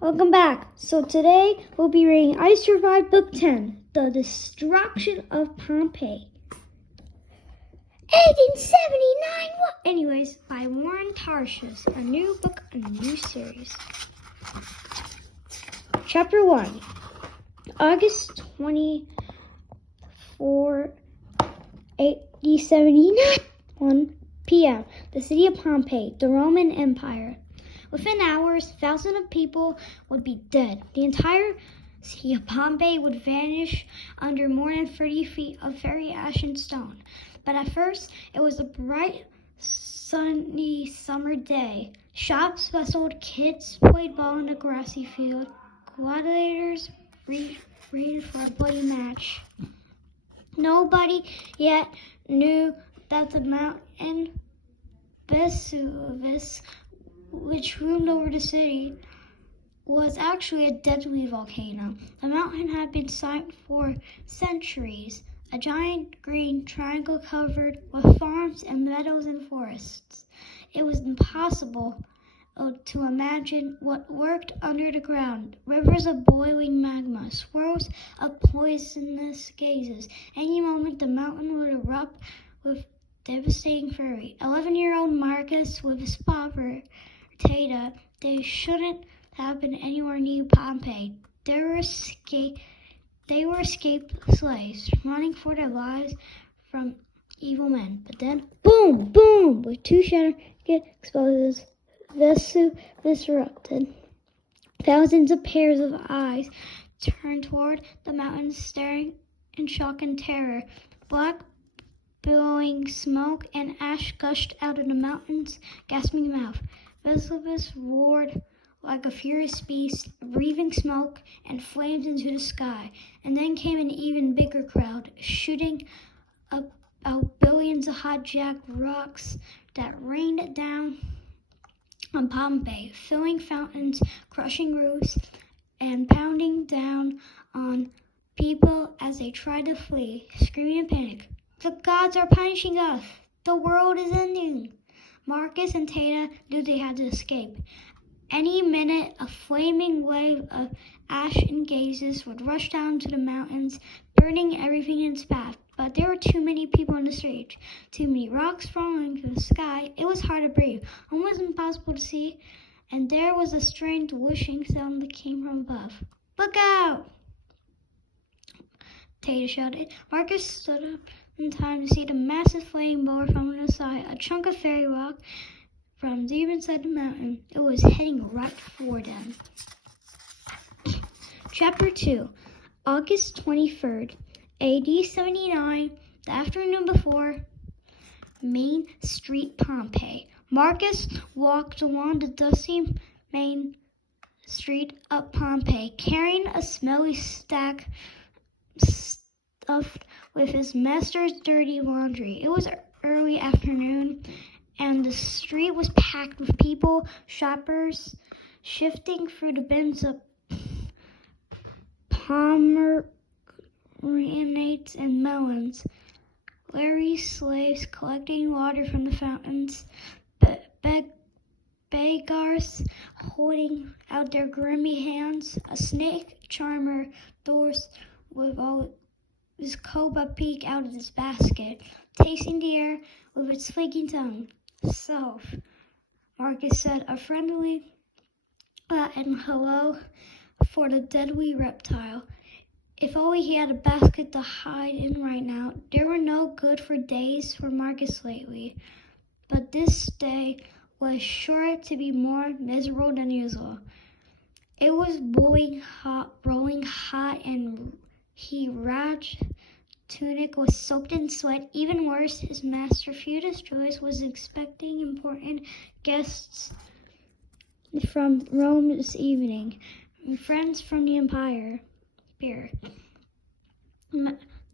Welcome back. So today we'll be reading I Survived Book 10, The Destruction of Pompeii. 1879, what? Anyways, by Warren Tarshish, a new book, a new series. Chapter 1, August 24, 1879, 1 p.m., the city of Pompeii, the Roman Empire. Within hours, thousands of people would be dead. The entire city of Pompeii would vanish under more than 30 feet of very ash and stone. But at first, it was a bright, sunny summer day. Shops bustled, kids played ball in the grassy field, gladiators waited for a bloody match. Nobody yet knew that the mountain Vesuvius, which loomed over the city, was actually a deadly volcano. The mountain had been silent for centuries, a giant green triangle covered with farms and meadows and forests. It was impossible to imagine what lurked under the ground. Rivers of boiling magma, swirls of poisonous gases. Any moment the mountain would erupt with devastating fury. 11-year-old Marcus with his father, Tata, they shouldn't have been anywhere near Pompeii. They were escaped slaves, running for their lives from evil men. But then, boom, boom, with two shattering explosions, Vesuvius erupted. Thousands of pairs of eyes turned toward the mountains, staring in shock and terror. Black billowing smoke and ash gushed out of the mountain's gasping mouth. Vesuvius roared like a furious beast, breathing smoke and flames into the sky. And then came an even bigger crowd, shooting out billions of hot jagged rocks that rained down on Pompeii, filling fountains, crushing roofs, and pounding down on people as they tried to flee, screaming in panic. The gods are punishing us. The world is ending. Marcus and Tata knew they had to escape. Any minute, a flaming wave of ash and gases would rush down to the mountains, burning everything in its path. But there were too many people in the street, too many rocks falling to the sky. It was hard to breathe, almost impossible to see, and there was a strange whooshing sound that came from above. Look out! Tata shouted. Marcus stood up in time to see the massive flame blower from the side, a chunk of fairy rock from deep inside the mountain. It was heading right for them. Chapter 2, August 23rd, AD 79, the afternoon before Main Street, Pompeii. Marcus walked along the dusty main street of Pompeii, carrying a smelly sack stuffed with his master's dirty laundry. It was early afternoon, and the street was packed with people, shoppers, shifting through the bins of pomegranates and melons. Larry's slaves collecting water from the fountains, beggars holding out their grimy hands, a snake charmer doors with all his cobra peek out of his basket, tasting the air with its flaky tongue. So, Marcus said a friendly and hello for the deadly reptile. If only he had a basket to hide in right now. There were no good for days for Marcus lately, but this day was sure to be more miserable than usual. It was rolling hot, and his ragged tunic was soaked in sweat. Even worse, his master, Feudus Joyce, was expecting important guests from Rome this evening, friends from the Empire.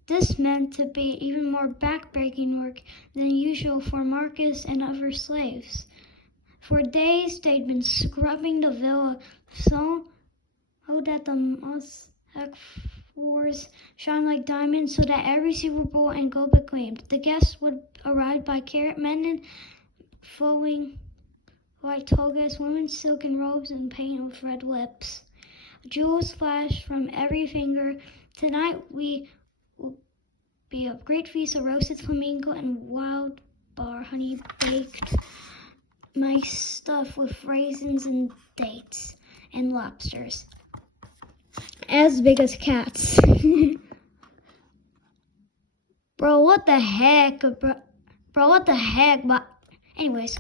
This meant to be even more backbreaking work than usual for Marcus and other slaves. For days they'd been scrubbing the villa so that the mosaic floors shone like diamonds, so that every Super Bowl and gold gleamed. The guests would arrive by carrot men and flowing white togas, women's silken robes, and paint with red lips. Jewels flashed from every finger. Tonight we will be a great feast of roasted flamingo and wild bar honey baked mice stuffed with raisins and dates and lobsters as big as cats. Bro, what the heck? Bro, what the heck? But anyways,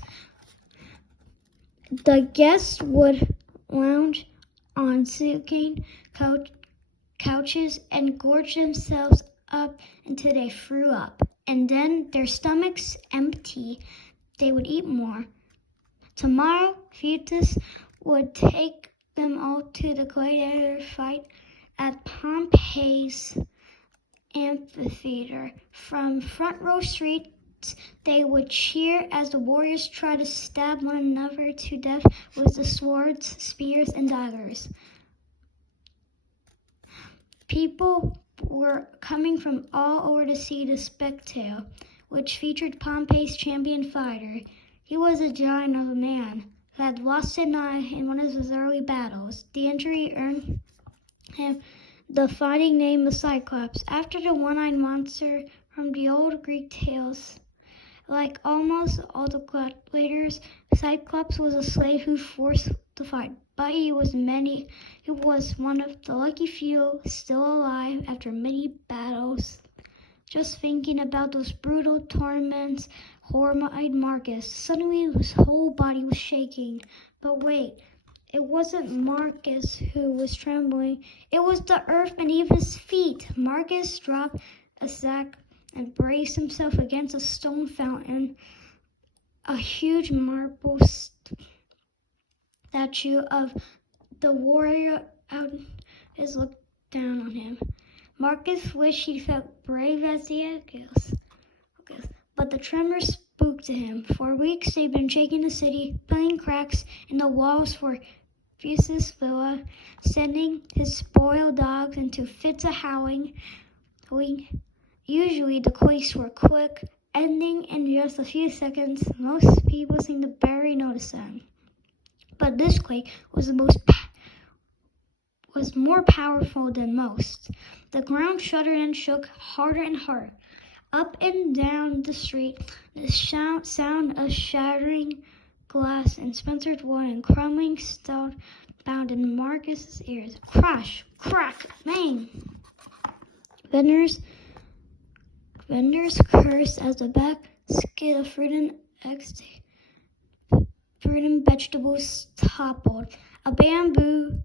the guests would lounge on silken couches and gorge themselves up until they threw up. And then, their stomachs empty, they would eat more. Tomorrow, Thetis would take them all to the gladiator fight at Pompeii's amphitheater. From front row seats, they would cheer as the warriors tried to stab one another to death with the swords, spears, and daggers. People were coming from all over to see the spectacle, which featured Pompeii's champion fighter. He was a giant of a man who had lost an eye in one of his early battles. The injury earned him the fighting name of Cyclops, after the one-eyed monster from the old Greek tales. Like almost all the gladiators, Cyclops was a slave who forced the fight, but he was one of the lucky few still alive after many battles. Just thinking about those brutal torments, horrified Marcus. Suddenly his whole body was shaking. But wait, it wasn't Marcus who was trembling. It was the earth beneath his feet. Marcus dropped a sack and braced himself against a stone fountain. A huge marble statue of the warrior has looked down on him. Marcus wished he felt brave as the eagles. But the tremor spooked him. For weeks they'd been shaking the city, filling cracks in the walls for Theseus' villa, sending his spoiled dogs into fits of howling. Usually the quakes were quick, ending in just a few seconds. Most people seemed to barely notice them. But this quake was more powerful than most. The ground shuddered and shook harder and harder. Up and down the street, the sound of shattering glass and splintered wood and crumbling stone bounded in Marcus's ears. Crash, crack, bang! Vendors cursed as the basket of fruit and vegetables toppled. A bamboo?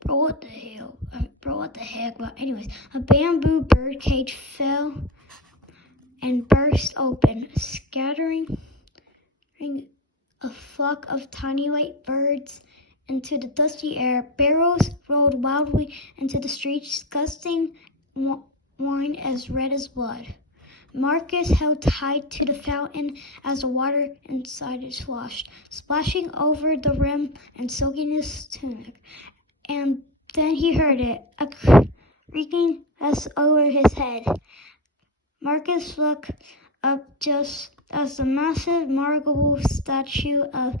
Bro, what the hell? But anyways, a bamboo birdcage fell and burst open, scattering a flock of tiny white birds into the dusty air. Barrels rolled wildly into the streets, gusting wine as red as blood. Marcus held tight to the fountain as the water inside it sloshed, splashing over the rim and soaking his tunic. And then he heard it, a creaking as over his head. Marcus looked up just as the massive marble statue of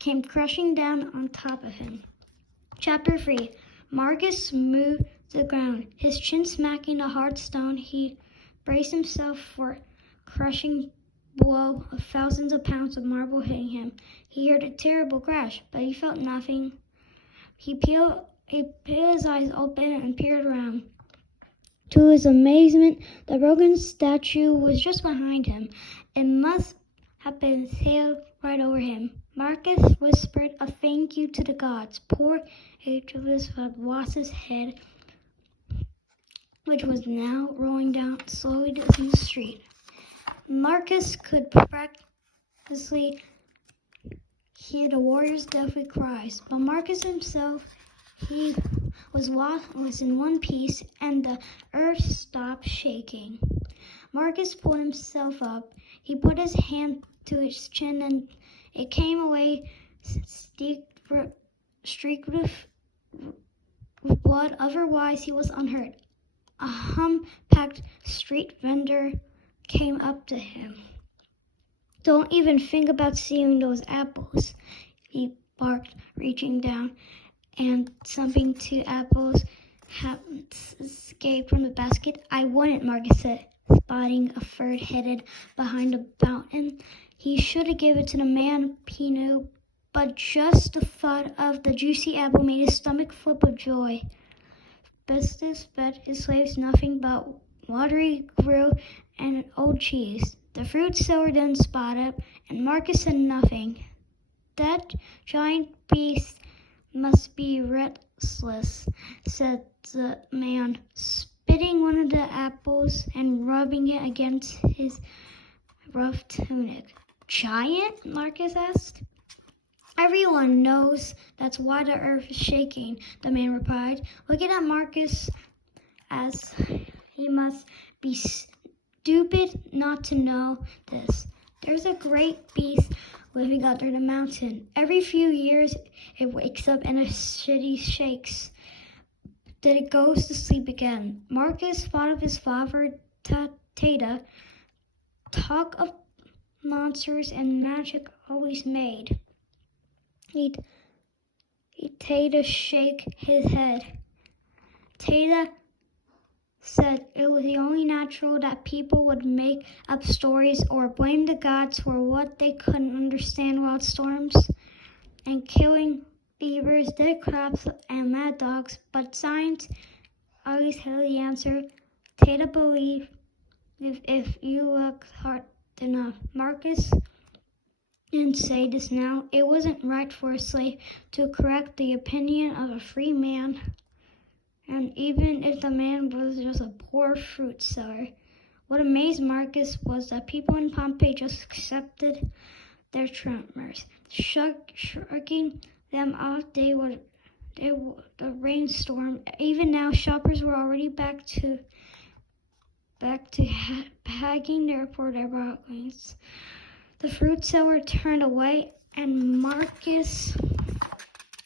came crashing down on top of him. Chapter 3. Marcus moved to the ground, his chin smacking the hard stone. He braced himself for crushing blow of thousands of pounds of marble hitting him. He heard a terrible crash, but he felt nothing. He peeled his eyes open and peered around. To his amazement, the broken statue was just behind him. It must have been sailed right over him. Marcus whispered a thank you to the gods. Poor Atreus had lost his head, which was now rolling down slowly down the street. Marcus could practically hear the warriors' deathly cries, but Marcus himself, he was in one piece, and the earth stopped shaking. Marcus pulled himself up. He put his hand to his chin, and it came away streaked with blood. Otherwise, he was unhurt. A humpbacked street vendor came up to him. "Don't even think about stealing those apples," he barked, reaching down and thumping 2 apples escaped from the basket. "I wouldn't," Marcus said, spotting a bird hidden behind a fountain. He should have given it to the man he knew, but just the thought of the juicy apple made his stomach flip with joy. Festus fed his slaves nothing but watery gruel and old cheese. The fruit seller then spotted, and Marcus said nothing. "That giant beast must be restless," said the man, spitting one of the apples and rubbing it against his rough tunic. "Giant?" Marcus asked. "Everyone knows that's why the earth is shaking," the man replied, looking at Marcus as he must be stupid not to know this. "There's a great beast living under the mountain. Every few years it wakes up and the city shakes. Then it goes to sleep again." Marcus thought of his father, Tata. Talk of monsters and magic always made. He'd Tata shake his head. Tata said it was the only natural that people would make up stories or blame the gods for what they couldn't understand: wild storms and killing beavers, dead crabs, and mad dogs. But science always had the answer. Tata believed if you look hard enough. Marcus didn't say this now. It wasn't right for a slave to correct the opinion of a free man. And even if the man was just a poor fruit seller. What amazed Marcus was that people in Pompeii just accepted their tremors, shrugging them off. The rainstorm. Even now, shoppers were already back to begging for their belongings. The fruit seller turned away, and Marcus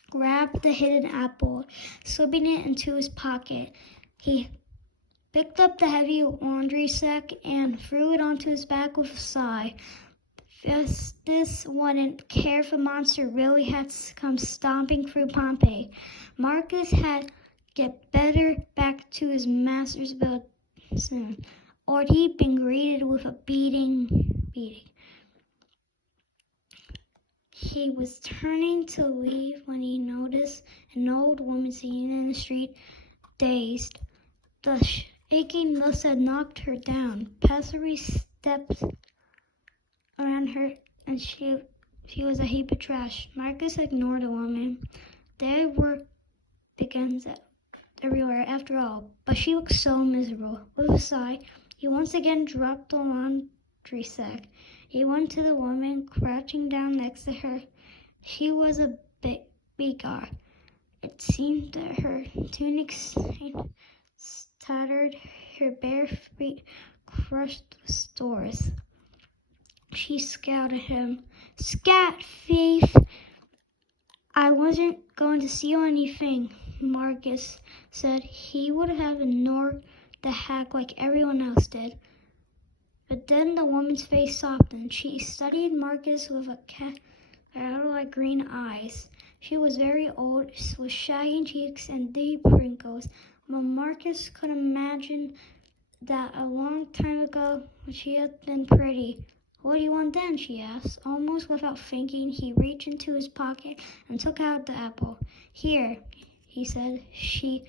grabbed the hidden apple, slipping it into his pocket. He picked up the heavy laundry sack and threw it onto his back with a sigh. This wouldn't care if a monster really had come stomping through Pompeii. Marcus had to get better back to his master's village soon, or he'd been greeted with a beating. He was turning to leave when he noticed an old woman sitting in the street, dazed. The shaking dust had knocked her down. Passersby stepped around her, and she was a heap of trash. Marcus ignored the woman. There were beacons everywhere, after all, but she looked so miserable. With a sigh, he once again dropped the laundry sack. He went to the woman, crouching down next to her. She was a beggar. It seemed that her tunic tattered, her bare feet crushed with sores. She scowled at him. "Scat, thief!" "I wasn't going to steal anything," Marcus said. He would have ignored the hack like everyone else did. But then the woman's face softened. She studied Marcus with cat-like green eyes. She was very old, with shaggy cheeks and deep wrinkles. But Marcus could imagine that a long time ago she had been pretty. "What do you want then?" she asked. Almost without thinking, he reached into his pocket and took out the apple. "Here," he said. She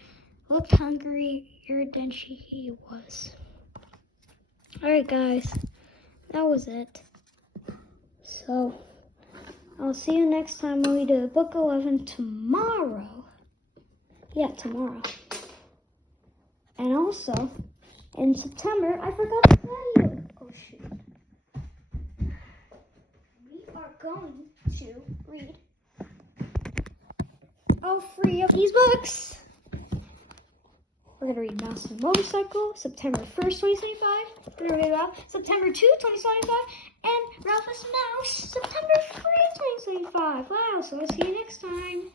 looked hungrier than he was. Alright guys, that was it. So, I'll see you next time when we do book 11 tomorrow. Yeah, tomorrow. And also, in September, I forgot to tell you. Oh shoot. We are going to read all 3 of these books. We're going to read Mouse and Motorcycle, September 1st, 2025. We're going to read about September 2, 2025. And Ralphus Mouse, September 3, 2025. Wow, so I'll see you next time.